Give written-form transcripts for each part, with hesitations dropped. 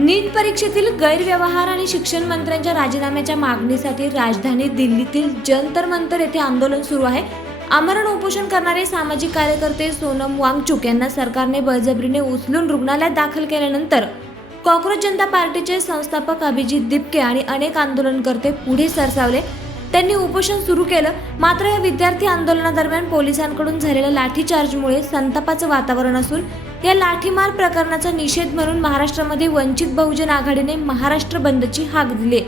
नीट परीक्षेतील गैरव्यवहार आणि शिक्षण मंत्र्यांच्या राजीनाम्याच्या मागणीसाठी राजधानी दिल्लीतील जंतर मंतर येथे आंदोलन सुरू आहे। आमरण उपोषण करणारे सामाजिक कार्यकर्ते सोनम वांगचुक यांना सरकारने बळजबरीने उचलून रुग्णालयात दाखल केल्यानंतर कॉक्रोच जनता पार्टीचे संस्थापक अभिजित दिपके आणि अनेक आंदोलनकर्ते पुढे सरसावले। त्यांनी उपोषण सुरू केलं। मात्र या विद्यार्थी आंदोलनादरम्यान पोलिसांकडून झालेल्या लाठीचार्जमुळे संतापाचं वातावरण असून या लाठीमार प्रकरणाचा निषेध म्हणून महाराष्ट्रामध्ये वंचित बहुजन आघाडीने महाराष्ट्र बंदची हाक दिली।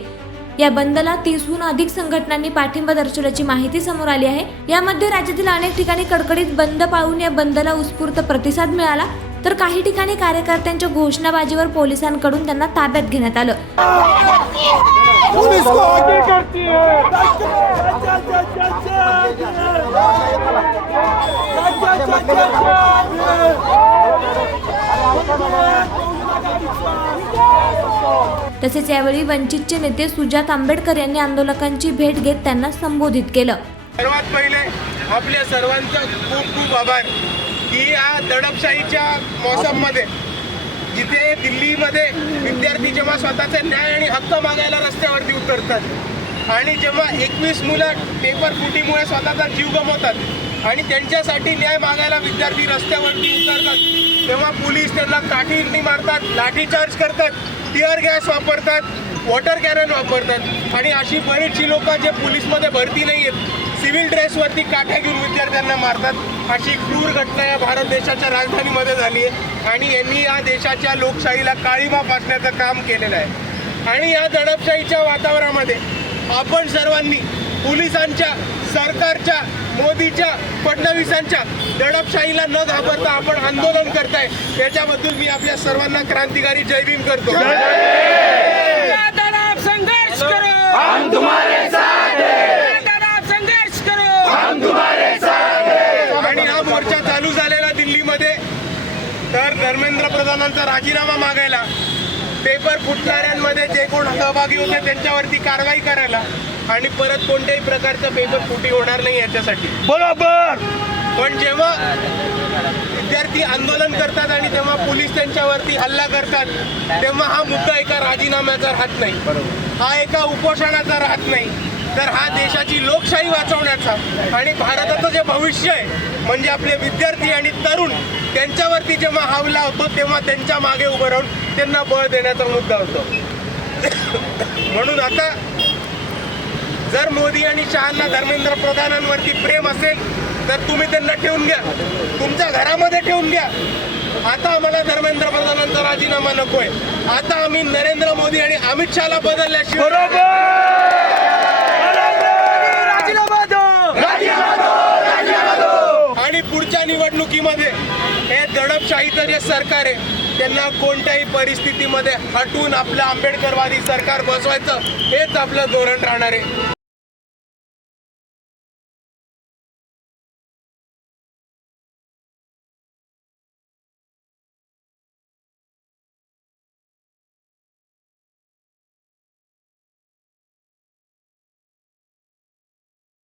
या बंदला 30हून अधिक संघटनांनी पाठिंबा दर्शवल्याची माहिती समोर आली आहे। यामध्ये राज्यातील अनेक ठिकाणी कडकडीत बंद पाळून या बंदला उत्स्फूर्त प्रतिसाद मिळाला, तर काही ठिकाणी कार्यकर्त्यांच्या घोषणाबाजीवर पोलिसांकडून त्यांना ताब्यात घेण्यात आलं। पुलिस को आगे करती है। तसेच यावेळी वंचितचे नेते सुजात आंबेडकर यांनी आंदोलकांची भेट घेत त्यांना संबोधित केलं। सर्वात पहिले आपल्या सर्वांचा खूप खूप आभार की या दडपशाहीच्या मौसममध्ये जिथे दिल्लीमध्ये विद्यार्थी जेव्हा स्वतःचे न्याय आणि हक्क मागायला रस्त्यावरती उतरतात आणि जेव्हा 21 मुलं पेपर फुटीमुळे स्वतःचा जीव गमावतात आणि त्यांच्यासाठी न्याय मागायला विद्यार्थी रस्त्यावरती उतरतात, तेव्हा पोलीस त्यांना काठीने मारतात, लाठीचार्ज करतात, टिअर गॅस वापरतात, वॉटर कॅनन वापरतात आणि अशी बरीचशी लोक जे पोलीसमध्ये भरती नाही आहेत सिव्हिल ड्रेसवरती काठ्या घेऊन विद्यार्थ्यांना मारतात। अशी क्रूर घटना या भारत देशाच्या राजधानीमध्ये झाली आहे आणि यांनी या देशाच्या लोकशाहीला काळीमा फासण्याचं काम केलेलं आहे। आणि या दडपशाहीच्या वातावरणामध्ये आपण सर्वांनी पोलिसांच्या, सरकारच्या, मोदीच्या, फडणवीसांच्या दडपशाहीला न घाबरता आपण आंदोलन करताय, याच्याबद्दल मी आपल्या सर्वांना क्रांतिकारी जय भीम करतो। संघर्ष करो, हम तुम्हारे साथ हैं। संघर्ष करो, हम तुम्हारे साथ हैं। आणि हा मोर्चा चालू झालेला दिल्लीमध्ये तर धर्मेंद्र प्रधानांचा राजीनामा मागायला, पेपर फुटणाऱ्यांमध्ये जे कोण सहभागी होते त्यांच्यावरती कारवाई करायला आणि परत कोणत्याही प्रकारचा पेपर फुटी होणार नाही याच्यासाठी बरोबर। पण जेव्हा विद्यार्थी आंदोलन करतात आणि तेव्हा पोलीस त्यांच्यावरती हल्ला करतात, तेव्हा हा मुद्दा एका राजीनाम्याचा राहत नाही, हा एका उपोषणाचा राहत नाही, तर हा देशाची लोकशाही वाचवण्याचा आणि भारताचं जे भविष्य आहे म्हणजे आपले विद्यार्थी आणि तरुण त्यांच्यावरती जेव्हा हमला होतो तेव्हा त्यांच्या मागे उभं राहून त्यांना बळ देण्याचा मुद्दा होतो। म्हणून आता जर मोदी आणि शहांना धर्मेंद्र प्रधानांवरती प्रेम असेल तर तुम्ही त्यांना ठेवून घ्या, तुमच्या घरामध्ये ठेवून घ्या। आता आम्हाला धर्मेंद्र प्रधानांचा राजीनामा नकोय, आता आम्ही नरेंद्र मोदी आणि अमित शहाला बदलल्याशिवाय आणि पुढच्या निवडणुकीमध्ये हे दडपशाहीचं जे सरकार आहे त्यांना कोणत्याही परिस्थितीमध्ये हटवून आपलं आंबेडकरवादी सरकार बसवायचं हेच आपलं धोरण राहणार आहे।